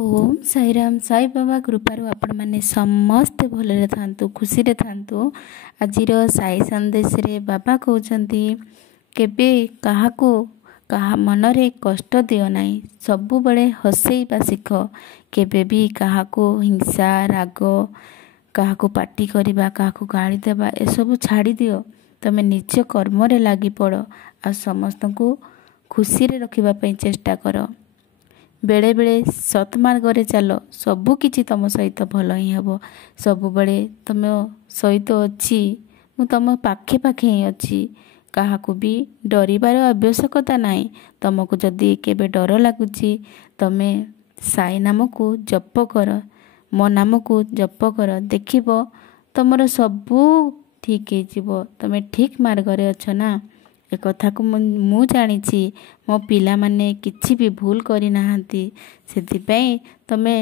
ओम साईराम साई बाबा कृपारू आपण मैंने समस्ते भलरे थांतु खुशी रे थांतु। आजिर साई संदेश रे बाबा कहउचंती केबे काहाको कहा मनरे कष्ट दियो नाही, सबु बड़े हसैबा शिख। केबे भी काहाको हिंसा राग काहाको पाटी करिबा काहाको गाली देबा एसबु छाड़ी दियो। तमे निज कर्म रे लागी पड़ आ समस्त को खुशी रे रखिबा पई चेष्टा कर। बेले बेले सत्मार्ग रे चलो, सबु किछि तम सहित भल ही हबो। सबु बड़े तम सहित अछि, मु तम पाखे पाखे ही अछि। काहाकू भी डरिबार आवश्यकता नाही। तुमको जदि केबे डर लागुची तमे साई नाम को जप कर, मो नाम को जप कर, देखिबो तमरो सबु ठीक हे जिवो। तमे ठीक मार्ग रे अछ ना। ए कथा को मु जानिछि मो पिला माने किछि भी भूल करि नाहंती। सेति पई तमे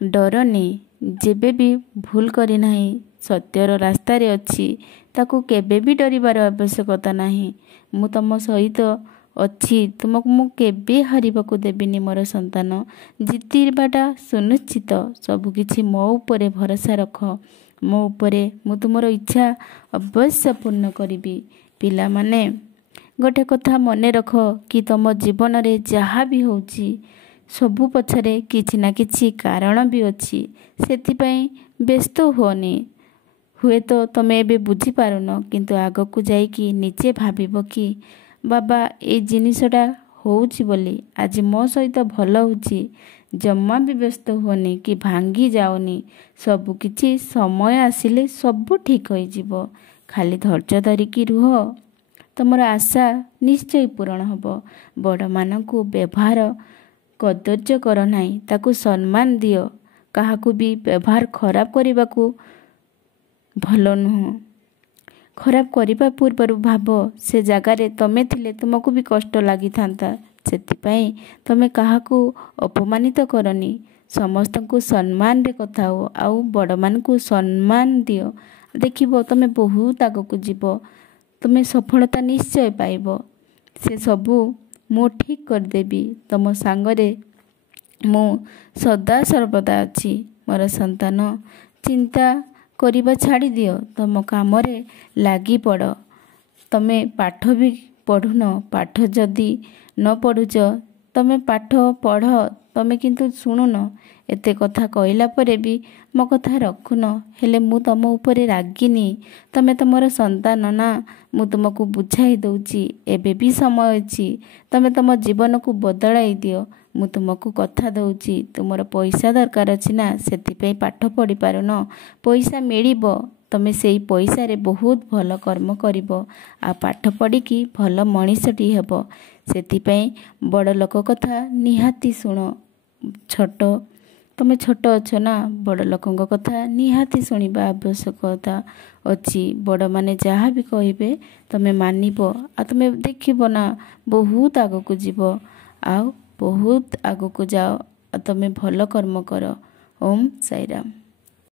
डरनी, जेबे भी भूल करि नाही, सत्यर रास्ता रे अछि, ताको केबे भी डरिबार आवश्यकता नाही। मु तम सहित अछि, तुमको मु केबे हारिबाको देबिनी। मोर संतान जितिबाटा सुनिश्चित। सब किछि मो उपरे भरोसा रख, मो उपरे मु तुमर इच्छा अवश्य पूर्ण करिबी। पिला माने गोटे कथा मने रख कि तुम जीवन रे जहा भी होउची सबु पछरे किछि ना किछि कारण भी अछि। सेति पई व्यस्त होनी। हुए तो तमे एबे बुझी पारुनो, किंतु आगो को जाई कि निचे भाबिबो कि बाबा ए जिनिसटा होउची बोली आज मो सहित भल होउची। जम्मा भी व्यस्त होनी कि भांगी जाओनी। सबु किछि समय आसिले सबु ठीक होई जिवो। खाली धैर्य धरिकी रुह, तुमर आशा निश्चय पूरण हबो। बड़ मानकु व्यवहार कदर्य कर नाही, ताकू सम्मान दियो। काहाकू भी व्यवहार खराब करिबाकू भलो नुह। खराब करिबा पूर्व भाबो से जगारे तमे थिले तुमको भी कष्ट लागि थांता। सेति पई तमे काहाकू अपमानित करनी। समस्त को सम्मान रे कथा हो, आउ बड़ मान को सम्मान दियो। देखिबो तमे बहुत आगो को जीवो। तुमे सफलता निश्चय पाइबो। से सबू मु ठीक कर देबी। तम सांगरे मु सदा सर्वदा अछि। मोर संतान चिंता करिबा छाड़ी दियो, तम काम रे लागी पड़। तमे पाठ भी पढ़ुन, पाठ जदि न पढ़ुच तमे पाठ पढ़, तमे किंतु सुनुन। एते कथा कहला परे भी मो कथा रखुन। हेले मु तम ऊपर रागिनी, तमे तमर संतान ना। मु तुमको बुझाई दउची, एबे भी समय अछि। तमे तम जीवन को बदलाई दियो। मु तुमको कथा दउची, तुमर पैसा दरकार अछि ना, सेति पे पाठ पढ़ी पारुन। पैसा मिलिबो, तमे सेई पैसा रे बहुत भल कर्म करिबो। आ पाठ पढ़ी कि भल मनीषटी हेबो। सेति पे बड़ लोक कथा निहाती सुनो। छोट तमे छोट अछ ना, बड़ लोकंग कथा निहाती सुनिबा आवश्यकता अछि। बड़ माने जहा भी कहिबे तमे मानिबो। आ तमे देखिबो ना बहुत आगो को जीवो। आ बहुत आगो को जाओ। आ तमे भल कर्म करो। ओम साईराम।